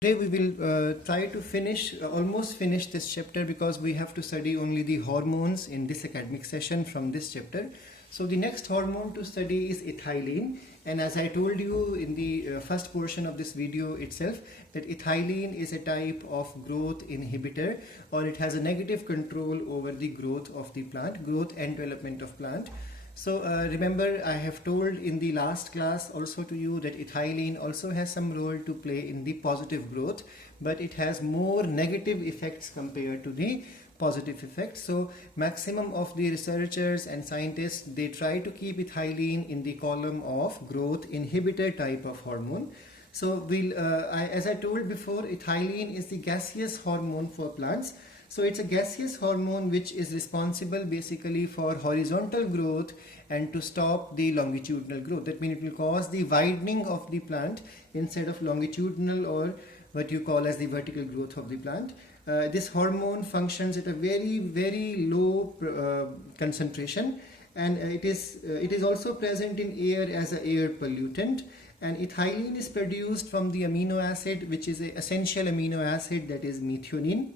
Today we will try to almost finish this chapter, because we have to study only the hormones in this academic session from this chapter. So the next hormone to study is ethylene, and as I told you in the first portion of this video itself, that ethylene is a type of growth inhibitor, or it has a negative control over the growth of the plant, growth and development of plant. So remember, I have told in the last class also to you that ethylene also has some role to play in the positive growth, but it has more negative effects compared to the positive effects. So maximum of the researchers and scientists, they try to keep ethylene in the column of growth inhibitor type of hormone. So as I told before, ethylene is the gaseous hormone for plants. So it's a gaseous hormone which is responsible basically for horizontal growth and to stop the longitudinal growth. That means it will cause the widening of the plant instead of longitudinal, or what you call as the vertical growth of the plant. This hormone functions at a very low concentration, and it is also present in air as an air pollutant. And ethylene is produced from the amino acid, which is an essential amino acid, that is methionine.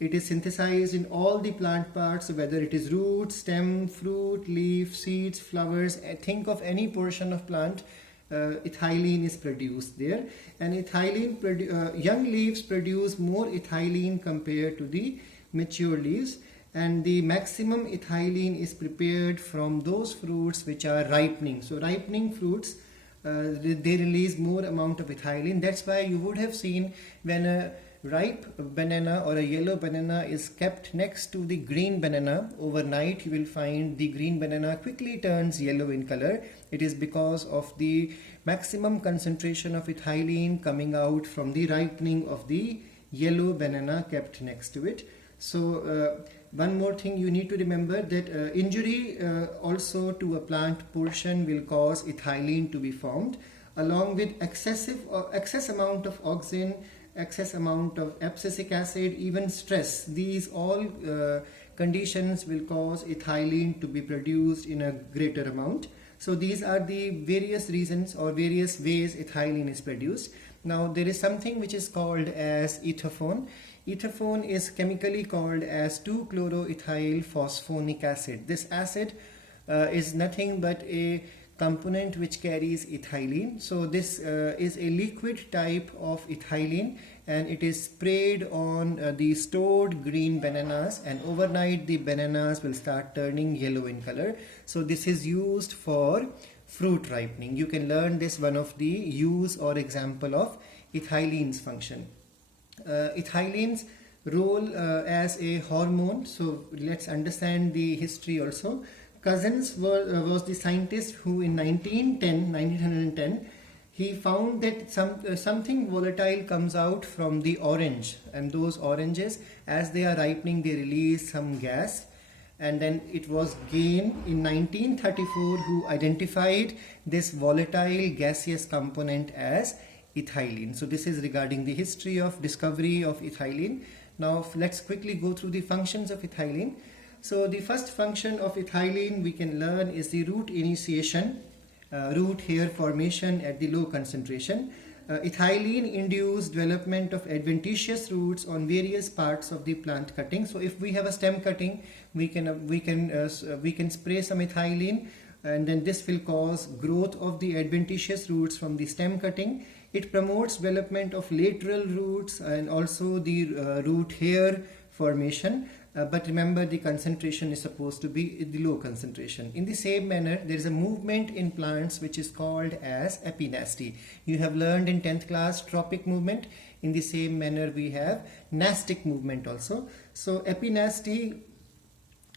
It is synthesized in all the plant parts, whether it is root, stem, fruit, leaf, seeds, flowers. Think of any portion of plant, ethylene is produced there. And young leaves produce more ethylene compared to the mature leaves. And the maximum ethylene is prepared from those fruits which are ripening. So ripening fruits, they release more amount of ethylene. That's why you would have seen when a ripe banana or a yellow banana is kept next to the green banana overnight, you will find the green banana quickly turns yellow in color. It is because of the maximum concentration of ethylene coming out from the ripening of the yellow banana kept next to it. So one more thing you need to remember, that injury also to a plant portion will cause ethylene to be formed, along with excess amount of oxygen, excess amount of abscisic acid, even stress. These all conditions will cause ethylene to be produced in a greater amount. So these are the various reasons or various ways ethylene is produced. Now there is something which is called as ethophone. Ethophone is chemically called as 2-chloroethyl phosphonic acid. This acid is nothing but a component which carries ethylene. So this is a liquid type of ethylene, and it is sprayed on the stored green bananas, and overnight the bananas will start turning yellow in color. So this is used for fruit ripening. You can learn this, one of the use or example of ethylene's function. Ethylene's role as a hormone. So let's understand the history also. Cousins was the scientist who in 1910, he found that something volatile comes out from the orange, and those oranges, as they are ripening, they release some gas. And then it was Gain in 1934 who identified this volatile gaseous component as ethylene. So this is regarding the history of discovery of ethylene. Now let's quickly go through the functions of ethylene. So the first function of ethylene we can learn is the root initiation, root hair formation at the low concentration. Ethylene induces development of adventitious roots on various parts of the plant cutting. So if we have a stem cutting, we can spray some ethylene, and then this will cause growth of the adventitious roots from the stem cutting. It promotes development of lateral roots and also the root hair formation. But remember, the concentration is supposed to be the low concentration. In the same manner, there is a movement in plants which is called as epinasty. You have learned in 10th class tropic movement. In the same manner, we have nastic movement also. So epinasty,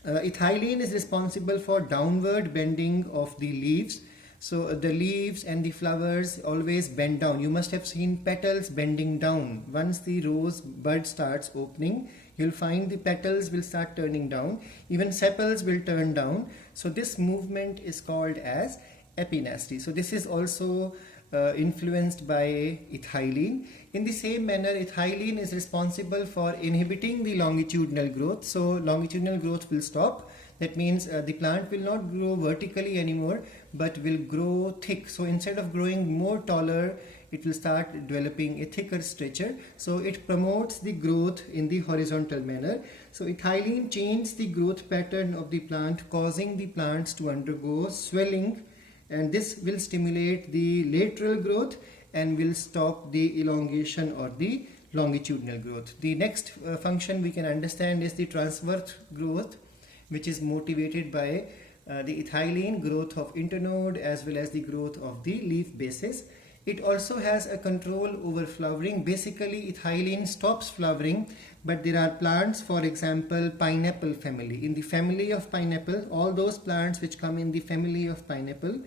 ethylene is responsible for downward bending of the leaves. So the leaves and the flowers always bend down. You must have seen petals bending down. Once the rose bud starts opening, you'll find the petals will start turning down. Even sepals will turn down. So this movement is called as epinasty. So this is also influenced by ethylene. In the same manner, ethylene is responsible for inhibiting the longitudinal growth. So longitudinal growth will stop. That means the plant will not grow vertically anymore, but will grow thick. So instead of growing more taller, it will start developing a thicker structure. So it promotes the growth in the horizontal manner. So ethylene changes the growth pattern of the plant, causing the plants to undergo swelling, and this will stimulate the lateral growth and will stop the elongation or the longitudinal growth. The next function we can understand is the transverse growth, which is motivated by the ethylene growth of internode as well as the growth of the leaf bases. It also has a control over flowering. Basically, ethylene stops flowering, but there are plants, for example, pineapple family. In the family of pineapple, all those plants which come in the family of pineapple,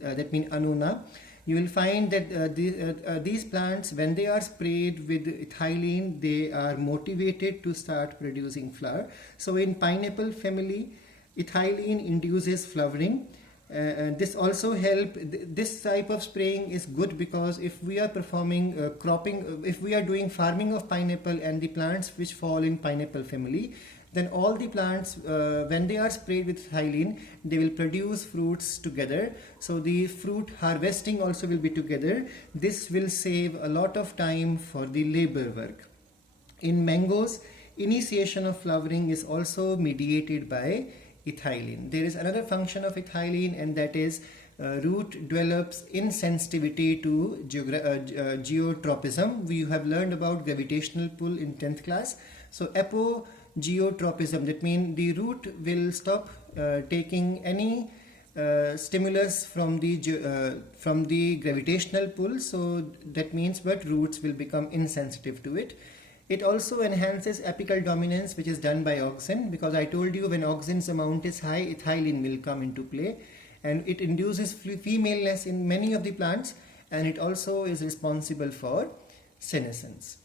that means Annona, you will find that these plants, when they are sprayed with ethylene, they are motivated to start producing flower. So in pineapple family, ethylene induces flowering. This also this type of spraying is good because if we are performing cropping, if we are doing farming of pineapple and the plants which fall in pineapple family, then all the plants when they are sprayed with ethylene, they will produce fruits together. So the fruit harvesting also will be together. This will save a lot of time for the labor work. In mangoes, initiation of flowering is also mediated by ethylene. There is another function of ethylene, and that is root develops insensitivity to geotropism. We have learned about gravitational pull in 10th class. So apogeotropism, that means the root will stop taking any stimulus from the gravitational pull. So that means what roots will become insensitive to it. It also enhances apical dominance, which is done by auxin, because I told you when auxin's amount is high, ethylene will come into play, and it induces femaleness in many of the plants, and it also is responsible for senescence.